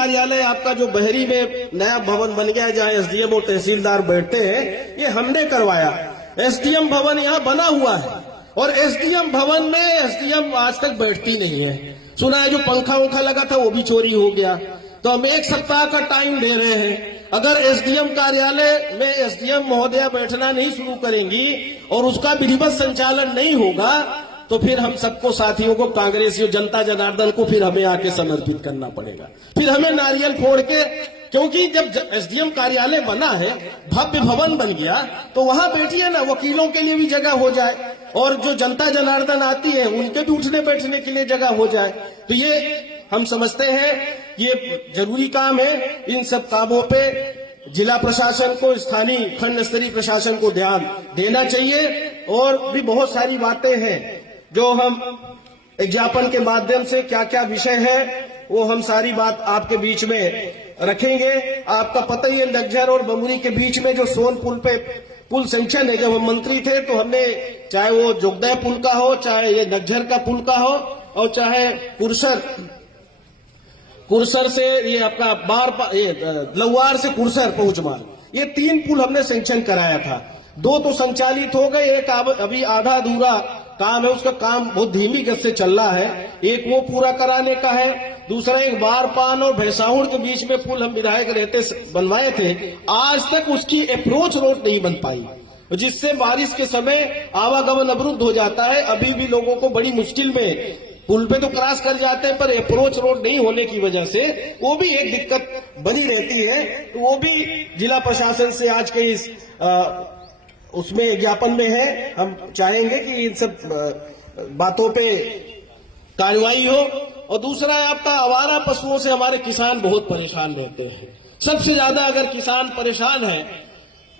कार्यालय आपका जो बहरी में नया भवन बन गया है जहाँ एसडीएम और तहसीलदार बैठते हैं, ये हमने करवाया। एसडीएम भवन यहाँ बना हुआ है और एसडीएम भवन में एसडीएम आज तक बैठती नहीं है। सुना है जो पंखा उंखा लगा था वो भी चोरी हो गया। तो हम 1 सप्ताह का टाइम दे रहे हैं। अगर एसडीएम कार्यालय में एसडीएम महोदया बैठना नहीं शुरू करेंगी और उसका विधिवत संचालन नहीं होगा तो फिर हम सबको, साथियों को, कांग्रेसियों, जनता जनार्दन को फिर हमें आके समर्पित करना पड़ेगा। फिर हमें नारियल फोड़ के, क्योंकि जब एसडीएम कार्यालय बना है, भव्य भवन बन गया, तो वहां बैठिए ना, वकीलों के लिए भी जगह हो जाए और जो जनता जनार्दन आती है उनके भी उठने बैठने के लिए जगह हो जाए। तो ये हम समझते हैं ये जरूरी काम है। इन सब कामों पे जिला प्रशासन को, स्थानीय खंड स्तरीय प्रशासन को ध्यान देना चाहिए। और भी बहुत सारी बातें हैं जो हम एक ज्ञापन के माध्यम से, क्या क्या विषय है वो हम सारी बात आपके बीच में रखेंगे। आपका पता ही है, नगझर और बमुरी के बीच में जो सोन पुल पे पुल सेंक्शन है, जब हम मंत्री थे तो हमने, चाहे वो जोगदय पुल का हो, चाहे ये नगझर का पुल का हो, और चाहे कुरसर से ये आपका लौवार से कुरसर पहुंचमाल, ये 3 पुल हमने सेंक्शन कराया था। 2 तो संचालित हो गए, एक अभी आधा अधूरा काम है, उसका काम बहुत धीमी गति से चल रहा है। एक वो पूरा कराने का है, दूसरा एक बारपान और भैंसाहुड़ के बीच में पुल हम विधायक रहते बनवाए थे, आज तक उसकी अप्रोच रोड नहीं बन पाई, जिससे बारिश के समय आवागमन अवरुद्ध हो जाता है। अभी भी लोगों को बड़ी मुश्किल में, पुल पे तो क्रॉस कर जाते हैं पर अप्रोच रोड नहीं होने की वजह से वो भी एक दिक्कत बनी रहती है। तो वो भी जिला प्रशासन से आज के इस उसमें ज्ञापन में है। हम चाहेंगे कि इन सब बातों पे कार्रवाई हो। और दूसरा है आपका, आवारा पशुओं से हमारे किसान बहुत परेशान रहते हैं। सबसे ज्यादा अगर किसान परेशान है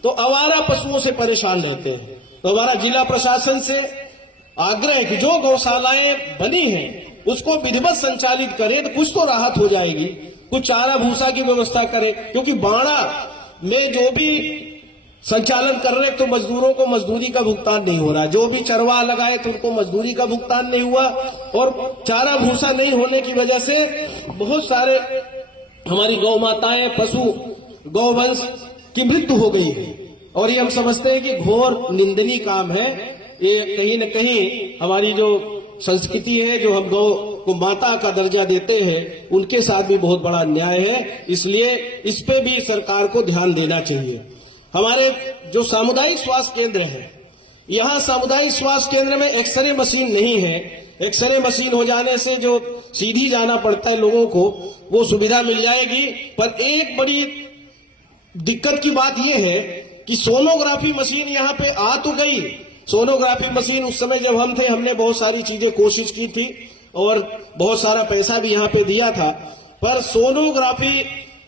तो आवारा पशुओं से परेशान रहते हैं। तो हमारा जिला प्रशासन से आग्रह है कि जो गौशालाएं बनी हैं उसको विधिवत संचालित करें तो कुछ तो राहत हो जाएगी, कुछ चारा भूसा की व्यवस्था करें। क्योंकि बाड़ा में जो भी संचालन कर रहे तो मजदूरों को मजदूरी का भुगतान नहीं हो रहा, जो भी चरवाह लगाए तो उनको मजदूरी का भुगतान नहीं हुआ, और चारा भूसा नहीं होने की वजह से बहुत सारे हमारी गौ माताएं, पशु, गौवंश की मृत्यु हो गई है। और ये हम समझते हैं कि घोर निंदनीय काम है। ये कहीं न कहीं हमारी जो संस्कृति है, जो हम गौ को माता का दर्जा देते हैं, उनके साथ भी बहुत बड़ा अन्याय है। इसलिए इस पे भी सरकार को ध्यान देना चाहिए। हमारे जो सामुदायिक स्वास्थ्य केंद्र है, यहाँ सामुदायिक स्वास्थ्य केंद्र में एक्सरे मशीन नहीं है। एक्सरे मशीन हो जाने से जो सीधी जाना पड़ता है लोगों को, वो सुविधा मिल जाएगी। पर एक बड़ी दिक्कत की बात यह है कि सोनोग्राफी मशीन यहाँ पे आ तो गई। सोनोग्राफी मशीन उस समय जब हम थे, हमने बहुत सारी चीजें कोशिश की थी और बहुत सारा पैसा भी यहाँ पे दिया था। पर सोनोग्राफी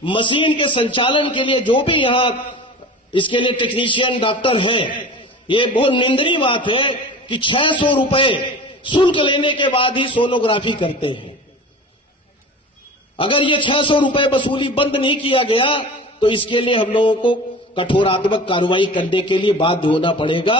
मशीन के संचालन के लिए जो भी यहाँ इसके लिए टेक्नीशियन, डॉक्टर है, ये बहुत निंदनीय बात है कि 600 रुपए शुल्क लेने के बाद ही सोनोग्राफी करते हैं। अगर ये 600 रुपए वसूली बंद नहीं किया गया तो इसके लिए हम लोगों को कठोरात्मक कार्रवाई करने के लिए बाध्य होना पड़ेगा।